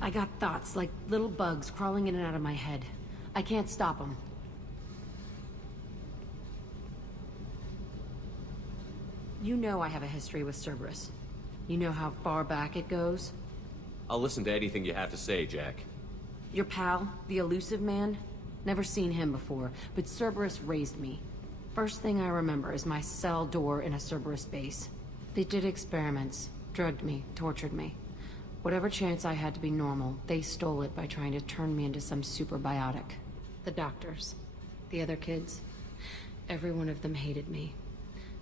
I got thoughts like little bugs crawling in and out of my head. I can't stop them. You know I have a history with Cerberus. You know how far back it goes? I'll listen to anything you have to say, Jack. Your pal, the elusive man? Never seen him before, but Cerberus raised me. First thing I remember is my cell door in a Cerberus base. They did experiments, drugged me, tortured me. Whatever chance I had to be normal, they stole it by trying to turn me into some superbiotic. The doctors, the other kids, every one of them hated me.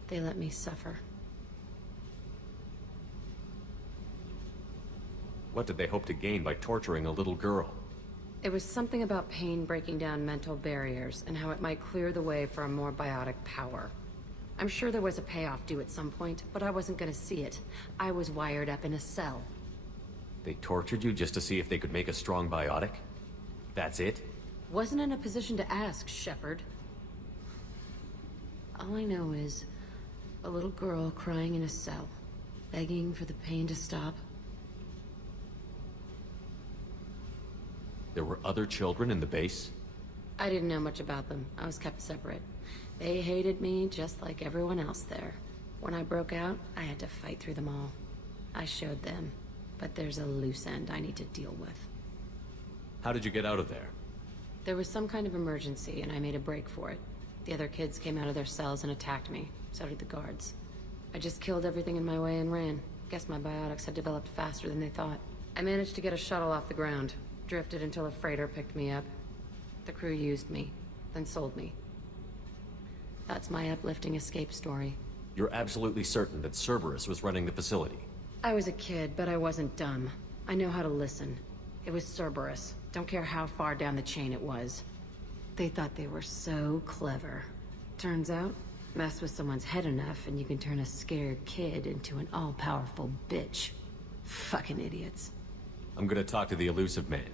They let me suffer. What did they hope to gain by torturing a little girl? It was something about pain breaking down mental barriers and how it might clear the way for a more biotic power. I'm sure there was a payoff due at some point, but I wasn't gonna see it. I was wired up in a cell. They tortured you just to see if they could make a strong biotic? That's it? Wasn't in a position to ask, Shepard. All I know is a little girl crying in a cell, begging for the pain to stop. There were other children in the base? I didn't know much about them. I was kept separate. They hated me just like everyone else there. When I broke out, I had to fight through them all. I showed them, but there's a loose end I need to deal with. How did you get out of there? There was some kind of emergency, and I made a break for it. The other kids came out of their cells and attacked me. So did the guards. I just killed everything in my way and ran. Guess my biotics had developed faster than they thought. I managed to get a shuttle off the ground. Drifted until a freighter picked me up. The crew used me, then sold me. That's my uplifting escape story. You're absolutely certain that Cerberus was running the facility? I was a kid, but I wasn't dumb. I know how to listen. It was Cerberus. Don't care how far down the chain it was. They thought they were so clever. Turns out, mess with someone's head enough and you can turn a scared kid into an all-powerful bitch. Fucking idiots. I'm gonna talk to the elusive man,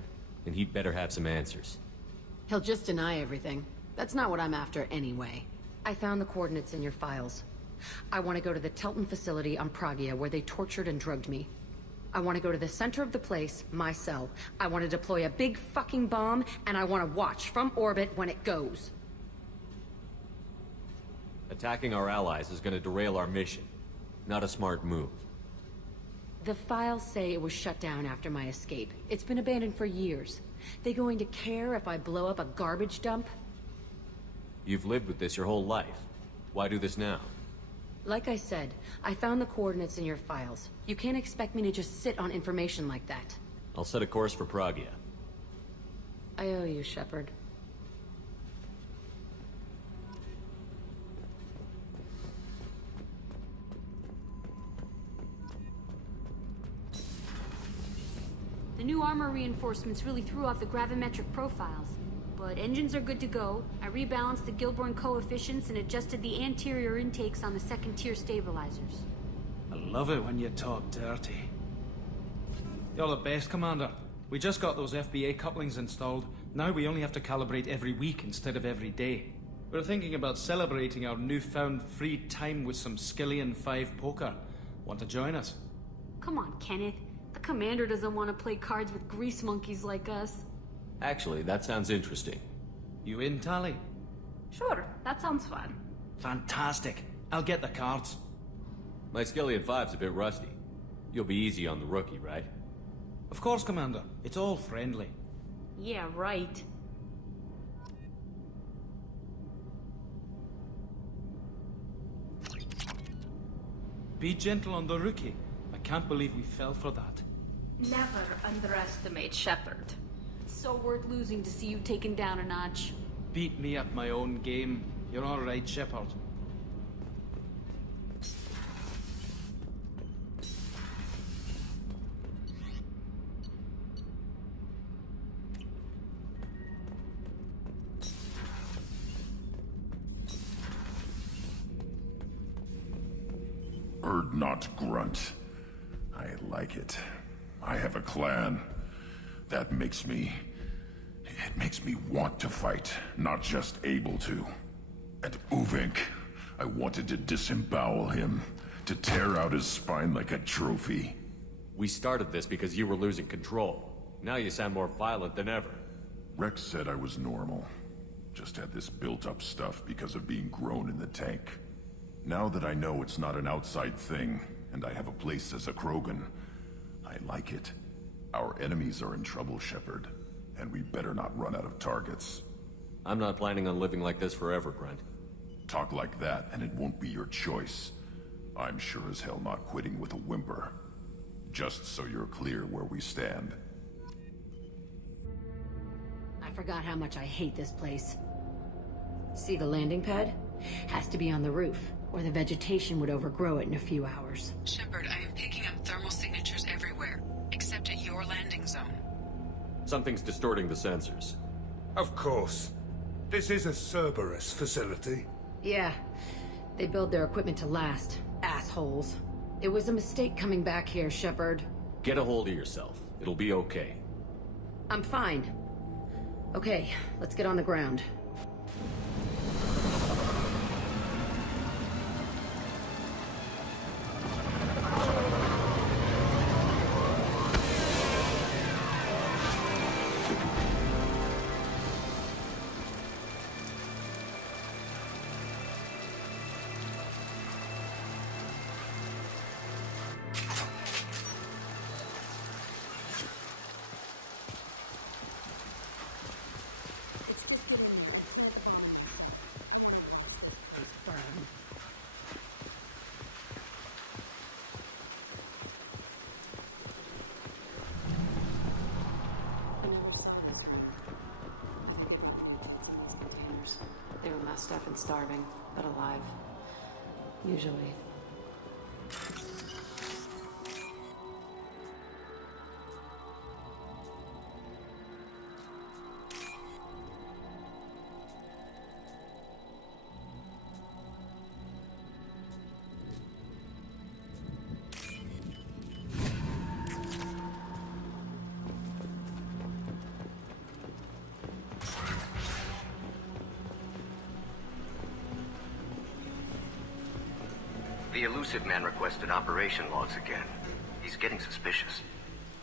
and he'd better have some answers. He'll just deny everything. That's not what I'm after anyway. I found the coordinates in your files. I want to go to the Telton facility on Pragia where they tortured and drugged me. I want to go to the center of the place, my cell. I want to deploy a big fucking bomb, and I want to watch from orbit when it goes. Attacking our allies is gonna derail our mission. Not a smart move. The files say it was shut down after my escape. It's been abandoned for years. They going to care if I blow up a garbage dump? You've lived with this your whole life. Why do this now? Like I said, I found the coordinates in your files. You can't expect me to just sit on information like that. I'll set a course for Pragia. I owe you, Shepard. The new armor reinforcements really threw off the gravimetric profiles. But engines are good to go. I rebalanced the Gilborn coefficients and adjusted the anterior intakes on the second-tier stabilizers. I love it when you talk dirty. You're the best, Commander. We just got those FBA couplings installed. Now we only have to calibrate every week instead of every day. We're thinking about celebrating our newfound free time with some Skillian 5 poker. Want to join us? Come on, Kenneth. The Commander doesn't want to play cards with grease monkeys like us. Actually, that sounds interesting. You in, Tally? Sure, that sounds fun. Fantastic. I'll get the cards. My Skillian 5's a bit rusty. You'll be easy on the rookie, right? Of course, Commander. It's all friendly. Yeah, right. Be gentle on the rookie. I can't believe we fell for that. Never underestimate Shepard. It's so worth losing to see you taken down a notch. Beat me at my own game. You're all right, Shepard. Erd not grunt. I like it. I have a clan. That makes me... It makes me want to fight, not just able to. And Uvink, I wanted to disembowel him, to tear out his spine like a trophy. We started this because you were losing control. Now you sound more violent than ever. Rex said I was normal. Just had this built-up stuff because of being grown in the tank. Now that I know it's not an outside thing, and I have a place as a Krogan, I like it. Our enemies are in trouble, Shepard, and we better not run out of targets. I'm not planning on living like this forever, Brent. Talk like that, and it won't be your choice. I'm sure as hell not quitting with a whimper. Just so you're clear where we stand. I forgot how much I hate this place. See the landing pad? Has to be on the roof, or the vegetation would overgrow it in a few hours. Shepard, I am picking up thermal signatures everywhere, except at your landing zone. Something's distorting the sensors. Of course. This is a Cerberus facility. Yeah, they build their equipment to last. Assholes. It was a mistake coming back here, Shepard. Get a hold of yourself. It'll be okay. I'm fine. Okay, let's get on the ground. They were messed up and starving, but alive. Usually. The elusive man requested operation logs again. He's getting suspicious.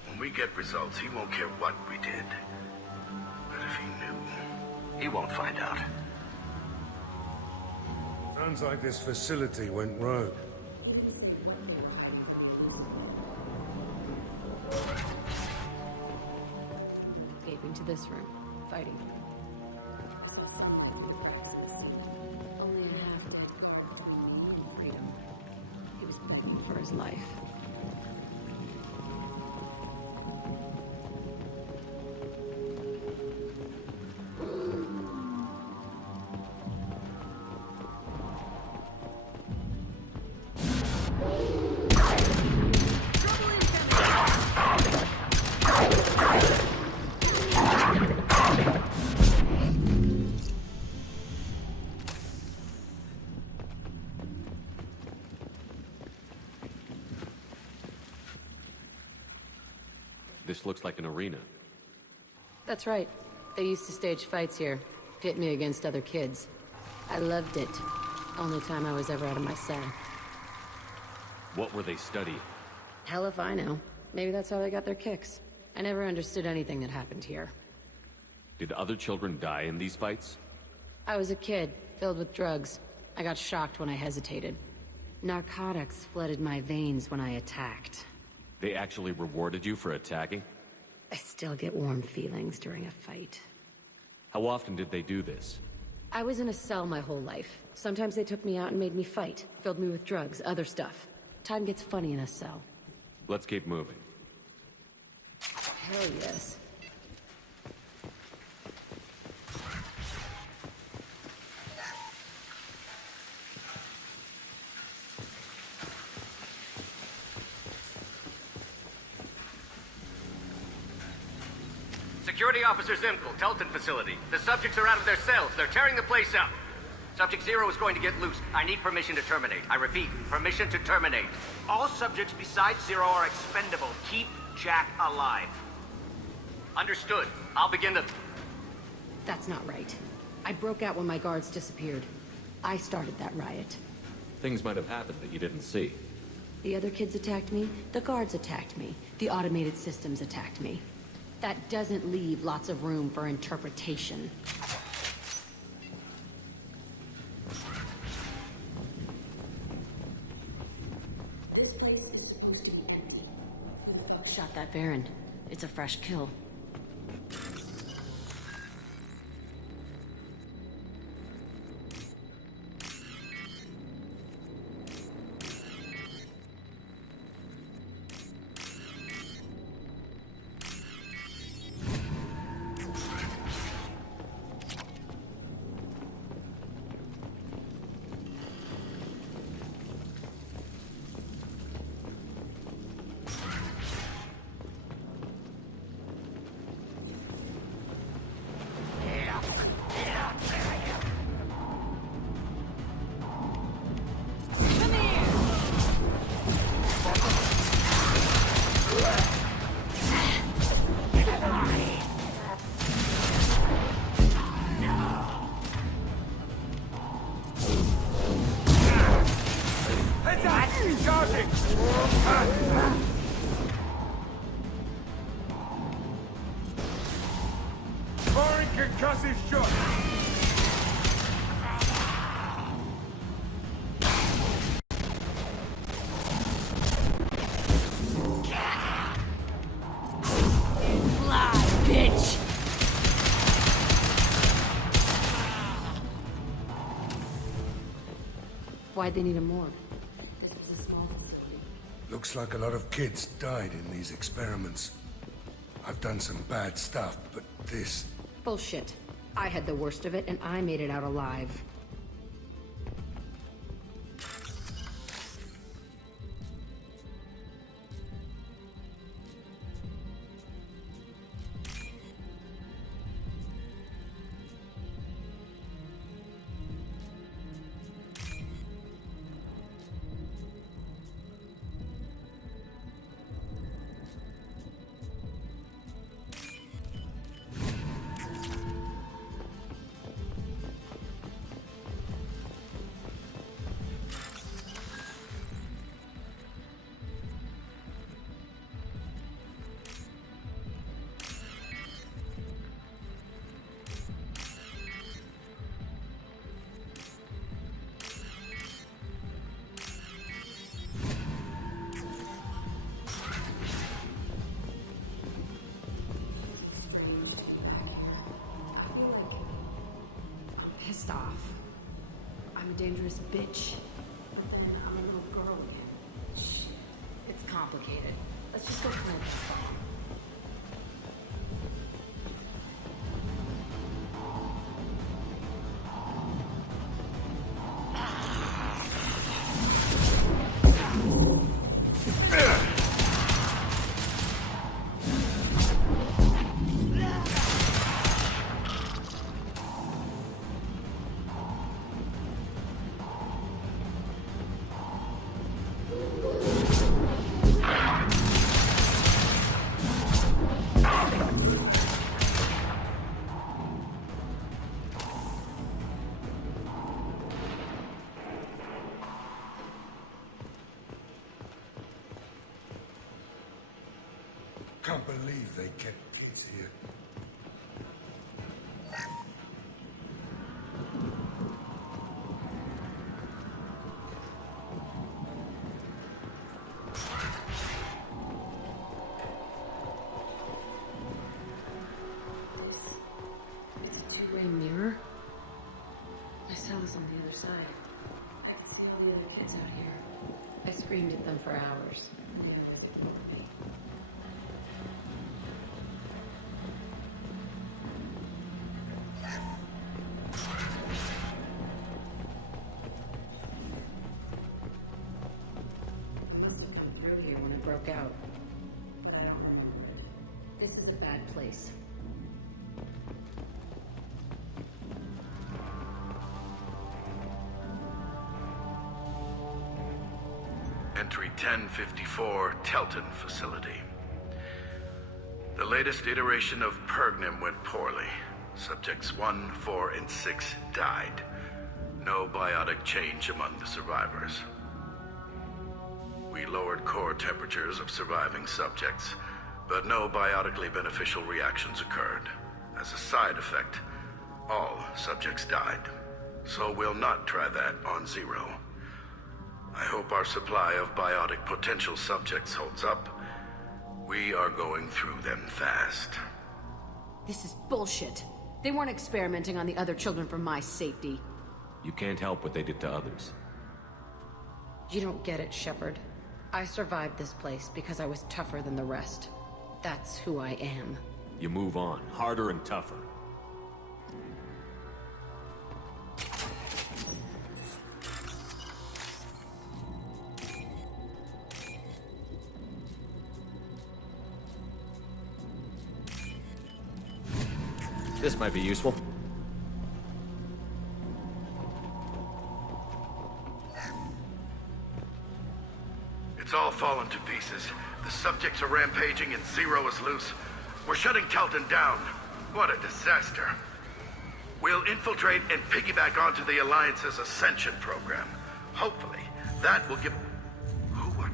When we get results, he won't care what we did. But if he knew... He won't find out. Sounds like this facility went rogue. Escaping to this room. Fighting. Only a half day. Freedom. He was begging for his life. This looks like an arena. That's right. They used to stage fights here. Pit me against other kids. I loved it. Only time I was ever out of my cell. What were they studying? Hell if I know. Maybe that's how they got their kicks. I never understood anything that happened here. Did other children die in these fights? I was a kid, filled with drugs. I got shocked when I hesitated. Narcotics flooded my veins when I attacked. They actually rewarded you for attacking? I still get warm feelings during a fight. How often did they do this? I was in a cell my whole life. Sometimes they took me out and made me fight. Filled me with drugs, other stuff. Time gets funny in a cell. Let's keep moving. Hell yes. Security Officer Zimkel, Telton facility. The subjects are out of their cells. They're tearing the place up. Subject Zero is going to get loose. I need permission to terminate. I repeat, permission to terminate. All subjects besides Zero are expendable. Keep Jack alive. Understood. I'll begin the... That's not right. I broke out when my guards disappeared. I started that riot. Things might have happened that you didn't see. The other kids attacked me, the guards attacked me, the automated systems attacked me. That doesn't leave lots of room for interpretation. This place is supposed to be empty. Who the fuck shot that Baron? It's a fresh kill. Why'd they need a morgue? This was a small facility. Looks like a lot of kids died in these experiments. I've done some bad stuff, but this... Bullshit. I had the worst of it, and I made it out alive. Pissed off. I'm a dangerous bitch. But then I'm a little girl again. Shh. It's complicated. Let's just go plant this bomb. Can't believe they kept kids here. It's a two-way mirror. My cell is on the other side. I can see all the other kids out here. I screamed at them for hours. They never ignored me. Broke out. But I don't remember it. This is a bad place. Entry 1054, Telton Facility. The latest iteration of Pergnum went poorly. Subjects 1, 4, and 6 died. No biotic change among the survivors. We lowered core temperatures of surviving subjects, but no biotically beneficial reactions occurred. As a side effect, all subjects died. So we'll not try that on Zero. I hope our supply of biotic potential subjects holds up. We are going through them fast. This is bullshit. They weren't experimenting on the other children for my safety. You can't help what they did to others. You don't get it, Shepard. I survived this place because I was tougher than the rest. That's who I am. You move on, harder and tougher. This might be useful. It's all fallen to pieces. The subjects are rampaging and Zero is loose. We're shutting Telton down. What a disaster. We'll infiltrate and piggyback onto the Alliance's Ascension program. Hopefully, that will give... Who what?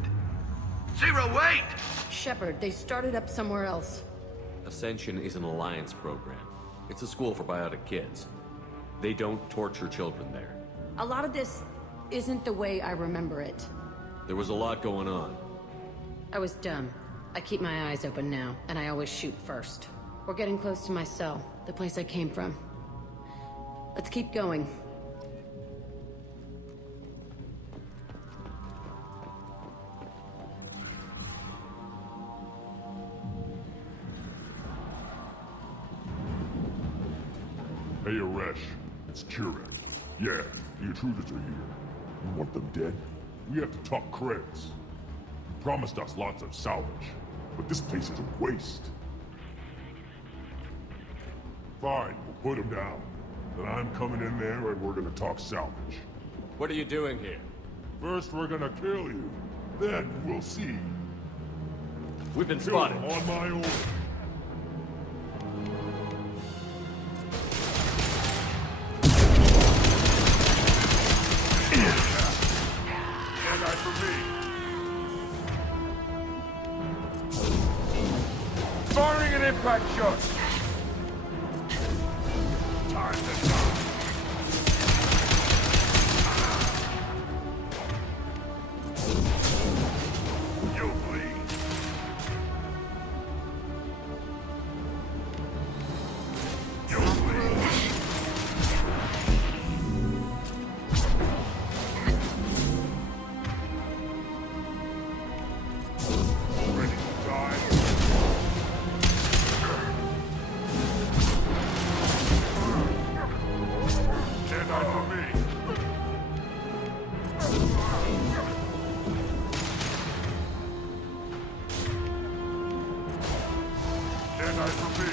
Zero, wait! Shepard, they started up somewhere else. Ascension is an Alliance program. It's a school for biotic kids. They don't torture children there. A lot of this isn't the way I remember it. There was a lot going on. I was dumb. I keep my eyes open now, and I always shoot first. We're getting close to my cell, the place I came from. Let's keep going. Hey, Aresh. It's Kurek. Yeah, the intruders are here. You want them dead? We have to talk creds. You promised us lots of salvage, but this place is a waste. Fine, we'll put them down. Then I'm coming in there and we're gonna talk salvage. What are you doing here? First, we're gonna kill you. Then we'll see. We've been Kill spotted. them on my order. Firing an impact shot! Time to die. You'll bleed. You'll bleed. Ready to die? Stand out for me. Stand out for me.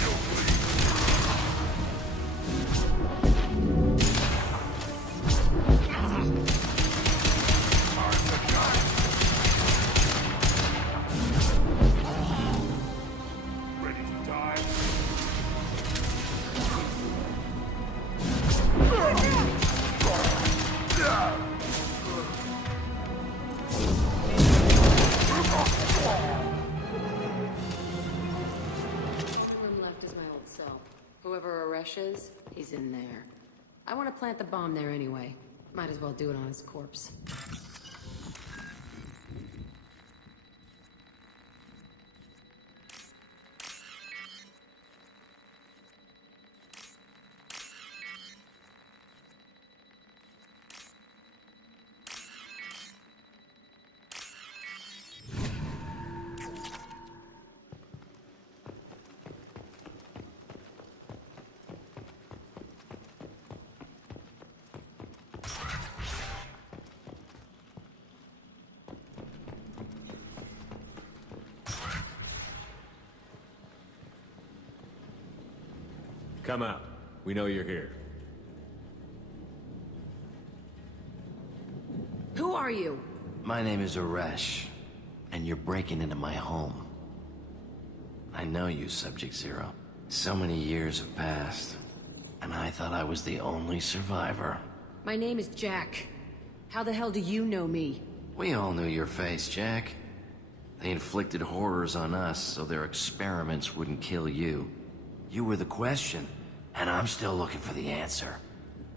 You'll bleed. Time to die. Ready to die? Room left is my old cell. Whoever Aresh is, he's in there. I want to plant the bomb there anyway. Might as well do it on his corpse. Come out. We know you're here. Who are you? My name is Aresh, and you're breaking into my home. I know you, Subject Zero. So many years have passed, and I thought I was the only survivor. My name is Jack. How the hell do you know me? We all knew your face, Jack. They inflicted horrors on us so their experiments wouldn't kill you. You were the question, and I'm still looking for the answer.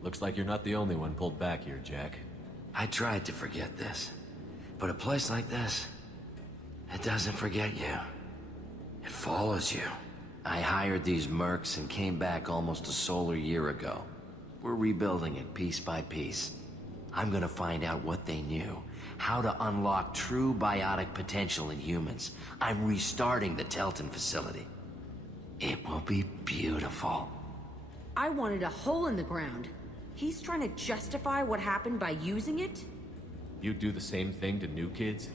Looks like you're not the only one pulled back here, Jack. I tried to forget this, but a place like this, it doesn't forget you. It follows you. I hired these mercs and came back almost a solar year ago. We're rebuilding it piece by piece. I'm gonna find out what they knew, how to unlock true biotic potential in humans. I'm restarting the Telton facility. It will be beautiful. I wanted a hole in the ground. He's trying to justify what happened by using it? You'd do the same thing to new kids?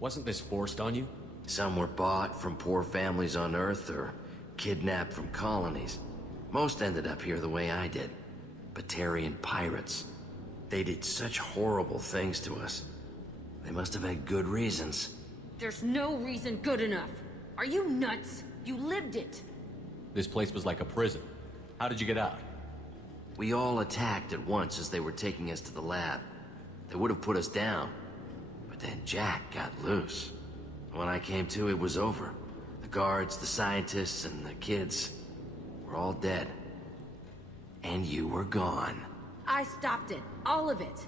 Wasn't this forced on you? Some were bought from poor families on Earth or kidnapped from colonies. Most ended up here the way I did. Batarian pirates. They did such horrible things to us. They must have had good reasons. There's no reason good enough. Are you nuts? You lived it. This place was like a prison. How did you get out? We all attacked at once as they were taking us to the lab. They would have put us down. But then Jack got loose. When I came to, it was over. The guards, the scientists, and the kids were all dead. And you were gone. I stopped it. All of it.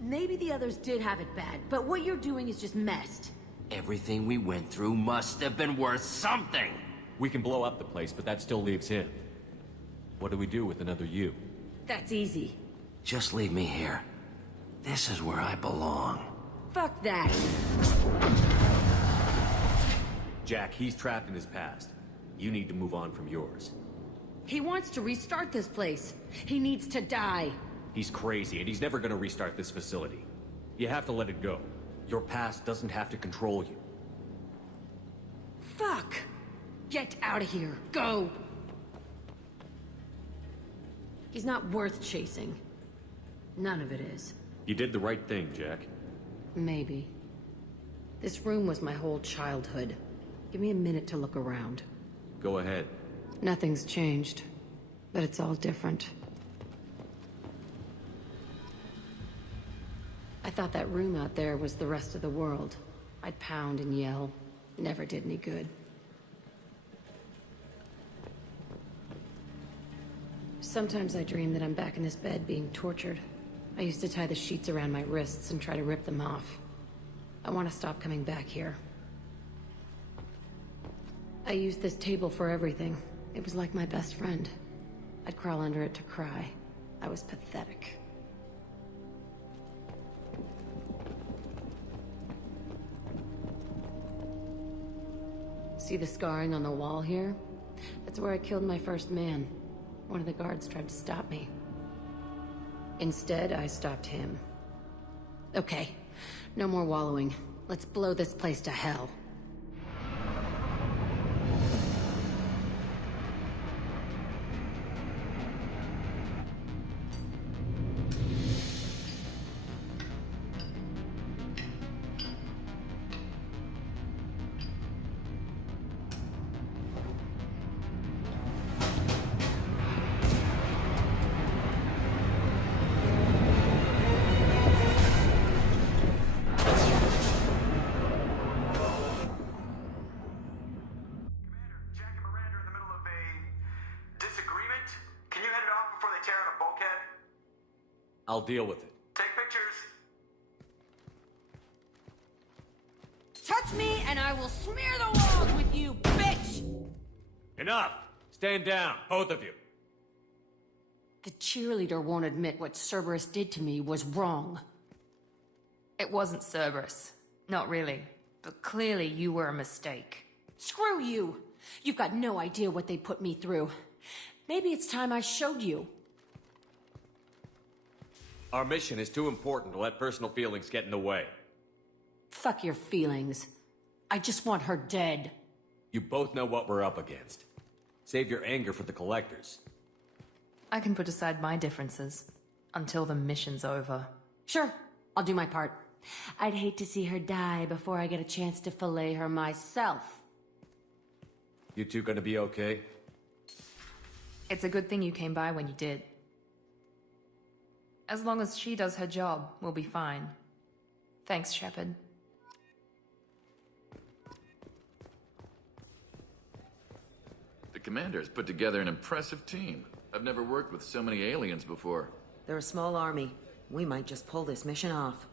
Maybe the others did have it bad, but what you're doing is just messed. Everything we went through must have been worth something! We can blow up the place, but that still leaves him. What do we do with another you? That's easy. Just leave me here. This is where I belong. Fuck that. Jack, he's trapped in his past. You need to move on from yours. He wants to restart this place. He needs to die. He's crazy, and he's never gonna restart this facility. You have to let it go. Your past doesn't have to control you. Fuck! Get out of here. Go! He's not worth chasing. None of it is. You did the right thing, Jack. Maybe. This room was my whole childhood. Give me a minute to look around. Go ahead. Nothing's changed, but it's all different. I thought that room out there was the rest of the world. I'd pound and yell. Never did any good. Sometimes I dream that I'm back in this bed being tortured. I used to tie the sheets around my wrists and try to rip them off. I want to stop coming back here. I used this table for everything. It was like my best friend. I'd crawl under it to cry. I was pathetic. See the scarring on the wall here? That's where I killed my first man. One of the guards tried to stop me. Instead, I stopped him. Okay, no more wallowing. Let's blow this place to hell. I'll deal with it. Take pictures. Touch me and I will smear the walls with you, bitch! Enough! Stand down, both of you. The cheerleader won't admit what Cerberus did to me was wrong. It wasn't Cerberus. Not really. But clearly you were a mistake. Screw you! You've got no idea what they put me through. Maybe it's time I showed you. Our mission is too important to let personal feelings get in the way. Fuck your feelings. I just want her dead. You both know what we're up against. Save your anger for the collectors. I can put aside my differences until the mission's over. Sure, I'll do my part. I'd hate to see her die before I get a chance to fillet her myself. You two gonna be okay? It's a good thing you came by when you did. As long as she does her job, we'll be fine. Thanks, Shepard. The Commander's put together an impressive team. I've never worked with so many aliens before. They're a small army. We might just pull this mission off.